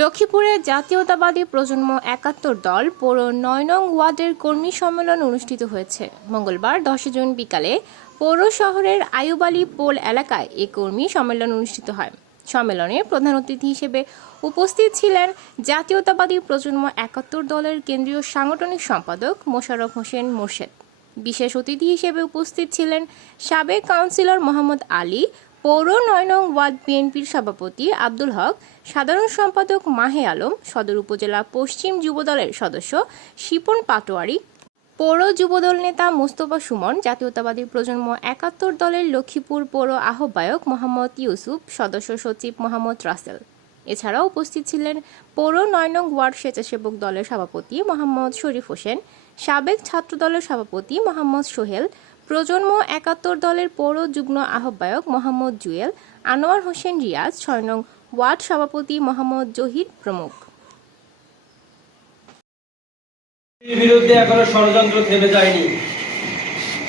লক্ষ্মীপুরে জাতীয়তাবাদী প্রজন্ম একাত্তর দল পৌর নয় নং ওয়ার্ডের কর্মী সম্মেলন অনুষ্ঠিত হয়েছে। মঙ্গলবার দশই জুন বিকালে পৌর শহরের আয়ুবালি পোল এলাকায় এ কর্মী সম্মেলন অনুষ্ঠিত হয়। সম্মেলনে প্রধান অতিথি হিসেবে উপস্থিত ছিলেন জাতীয়তাবাদী প্রজন্ম একাত্তর দলের কেন্দ্রীয় সাংগঠনিক সম্পাদক মোশাররফ হোসেন মোর্শেদ। বিশেষ অতিথি হিসেবে উপস্থিত ছিলেন সাবেক কাউন্সিলর মোহাম্মদ আলী পৌর নয় নং ওয়ার্ড বিএনপির সভাপতি আব্দুল হক, সাধারণ সম্পাদক মাহে আলম, সদর উপজেলা পশ্চিম যুবদলের সদস্য শিপন পাটোয়ারি, পৌর যুবদল নেতা মোস্তফা সুমন, জাতীয়তাবাদী প্রজন্ম একাত্তর দলের লক্ষ্মীপুর পৌর আহ্বায়ক মোহাম্মদ ইউসুফ, সদস্য সচিব মোহাম্মদ রাসেল। এছাড়াও উপস্থিত ছিলেন পৌর নয় নং ওয়ার্ড স্বেচ্ছাসেবক দলের সভাপতি মোহাম্মদ শরীফ হোসেন, সাবেক ছাত্রদলের সভাপতি মোহাম্মদ সোহেল প্রজন্ম একাত্তর দলের পৌর যুগ্ম আহ্বায়ক মোহাম্মদ জুয়েল, আনোয়ার হোসেন রিয়াজ, ছয় নং ওয়ার্ড সভাপতি মোহাম্মদ জহির প্রমুখ। বিরুদ্ধে এখনও ষড়যন্ত্র থেমে যায়নি।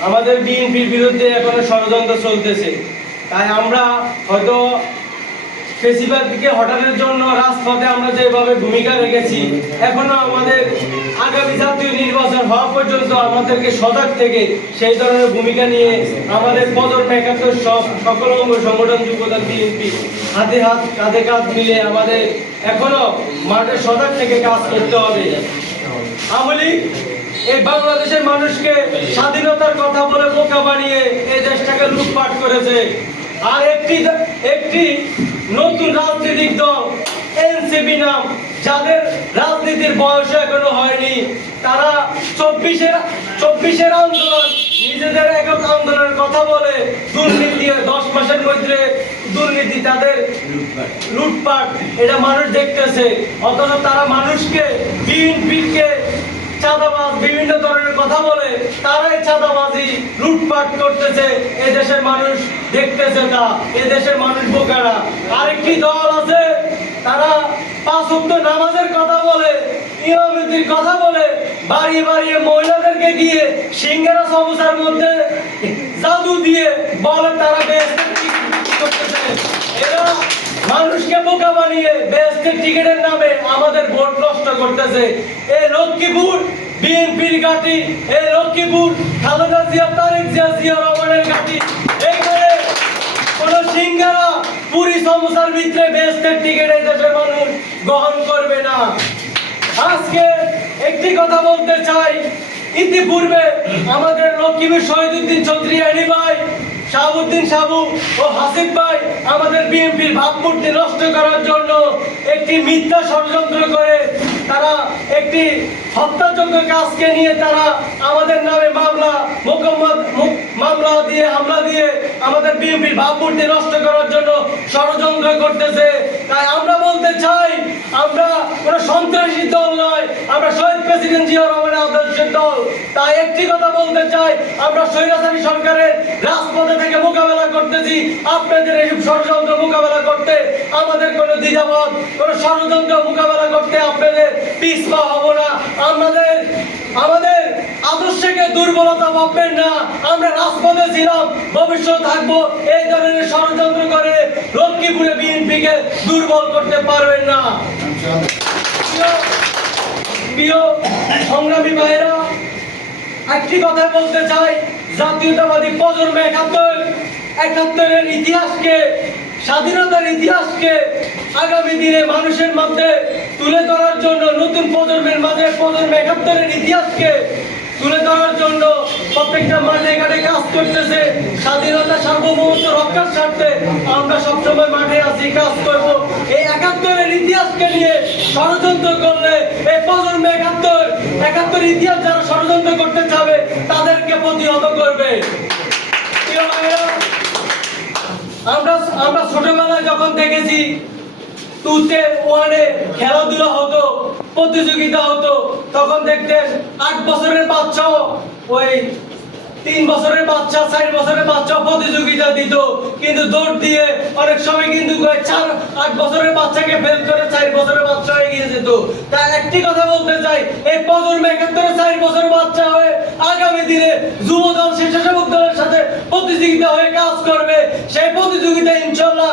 আমাদের বিএনপির বিরুদ্ধে এখনও ষড়যন্ত্র চলতেছে। তাই আমরা হয়তো ফেসিবাদকে হটানোর জন্য রাজপথে আমরা যেভাবে ভূমিকা রেখেছি, এখনও আমাদের আগামী জাতীয় নির্বাচন হওয়া পর্যন্ত আমাদেরকে সজাগ থেকে সেই ধরনের ভূমিকা নিয়ে আমাদের পদর একাত্তর সব সকল অঙ্গ সংগঠন, যুবদল, বিএনপি হাতে হাত, কাঁধে কাঁধ মিলে আমাদের এখনও মাঠে সজাগ থেকে কাজ করতে হবে। আমলি এই বাংলাদেশের মানুষকে স্বাধীনতার কথা বলে বোকা বানিয়ে এই দেশটাকে লুটপাট করেছে। আর একটি একটি নতুন রাজনৈতিক দল, এনসিপি নাম, যাদের রাজনীতির বয়স এখনও হয়নি, তারা চব্বিশের চব্বিশের আন্দোলন, নিজেদের একক আন্দোলনের কথা বলে দুর্নীতি দশ মাসের মধ্যে দুর্নীতি তাদের লুটপাট। এটা মানুষ দেখতেছে, অথচ তারা মানুষকে বিএনপিকে চাঁদাবাজ বিভিন্ন ধরনের কথা বলে, তারাই চাঁদাবাজি, লুটপাট করতেছে। এ দেশের মানুষ দেখতেছে তা এ দেশের মানুষ বোকারা। আরেকটি দল আছে, তারা পাঁচ নামাজের কথা বলে, ইমামতির কথা বলে, বাড়িয়ে বাড়িয়ে মহিলাদেরকে গিয়ে সিঙ্গারা সমস্যার মধ্যে জাদু দিয়ে বলে তারা মানুষকে বোকা বানিয়ে বেস্টের টিকিটের নামে আমাদের ভোট নষ্ট করতেছে। এই লক্ষ্মীপুর বিএনপির ঘাটি, এই লক্ষ্মীপুর খালেদা জিয়া, তারেক জিয়া জিয়া রহমানের ঘাটি। এইখানে কোন সিঙ্গারা পুরি সমস্যার ভিতরে বেস্টের টিকিট এই দেশের মানুষ গ্রহণ করবে না। আজকে একটি কথা বলতে চাই। ইতিপূর্বে আমাদের লক্ষ্মীপুর শহীদুদ্দিন চৌধুরী আনি ভাই শাহাবুদ্দিন সাবু ও হাসিফ ভাই আমাদের বিএনপির ভাবমূর্তি নষ্ট করার জন্য একটি মিথ্যা ষড়যন্ত্র করে তারা একটি হত্যাযোগ্য কাজকে নিয়ে তারা আমাদের নামে মামলা, মোকম্মদ মুক- মামলা দিয়ে হামলা দিয়ে আমাদের বিএনপির ভাবমূর্তি নষ্ট করার জন্য ষড়যন্ত্র করতেছে। তাই আমরা বলতে চাই, আমরা কোনো সন্ত্রাসী দল নয়, আমরা শহীদ প্রেসিডেন্ট জিয়া আদর্শের দল। তাই একটি কথা বলতে চাই, আমরা স্বৈরাচারী সরকারের রাজপথে থেকে মোকাবেলা করতেছি। আপনাদের এইসব ষড়যন্ত্র মোকাবেলা করতে আমাদের কোনো দ্বিধাবোধ, কোনো ষড়যন্ত্র মোকাবেলা করতে আপনাদের পিছপা হব না। আমাদের আমাদের আদর্শকে দুর্বলতা ভাববেন না। আমরা রাজপথে ছিলাম, ভবিষ্যৎ থাকব। এই ধরনের ষড়যন্ত্র করে লক্ষ্মীপুরে বিএনপিকে দুর্বল করতে পারবেন না। প্রিয় সংগ্রামী ভাইরা একটি কথা বলতে চাই, জাতীয়তাবাদী প্রজন্ম একাত্তর, একাত্তরের ইতিহাসকে, স্বাধীনতার ইতিহাসকে আগামী দিনে মানুষের মধ্যে তুলে ধরার জন্য, নতুন প্রজন্মের মাঝে প্রজন্ম একাত্তরের ইতিহাসকে তুলে ধরার জন্য প্রত্যেকটা মাঠে ঘাটে কাজ করতেছে। স্বাধীনতা সার্বভৌমত্ব রক্ষার স্বার্থে আমরা সবসময় মাঠে আছি, কাজ করব। এই একাত্তরের ইতিহাসকে নিয়ে ষড়যন্ত্র করলে এই প্রজন্ম একাত্তর একাত্তর ইতিহাস যারা ষড়যন্ত্র করতে চাবে, তাদেরকে প্রতিহত করবে। আমরা আমরা ছোটবেলায় যখন দেখেছি টুতে ওয়ানে খেলাধুলা হতো, প্রতিযোগিতা হতো, তখন দেখতেন আট বছরের বাচ্চাও ওই তিন বছরের বাচ্চা, চার বছরের বাচ্চা প্রতিযোগিতা দিত। কিন্তু দৌড় দিয়ে অনেক সময় কিন্তু চার, আট বছরের বাচ্চাকে ফেল করে চার বছরের বাচ্চা হয়ে গিয়ে যেত। তাই একটি কথা বলতে চাই, এই প্রজন্ম একাত্তরে চার বছর বাচ্চা হয়ে আগামী দিনে যুব দল, স্বেচ্ছাসেবক দলের সাথে প্রতিযোগিতা হয়ে কাজ করবে। সেই প্রতিযোগিতা ইনশাল্লাহ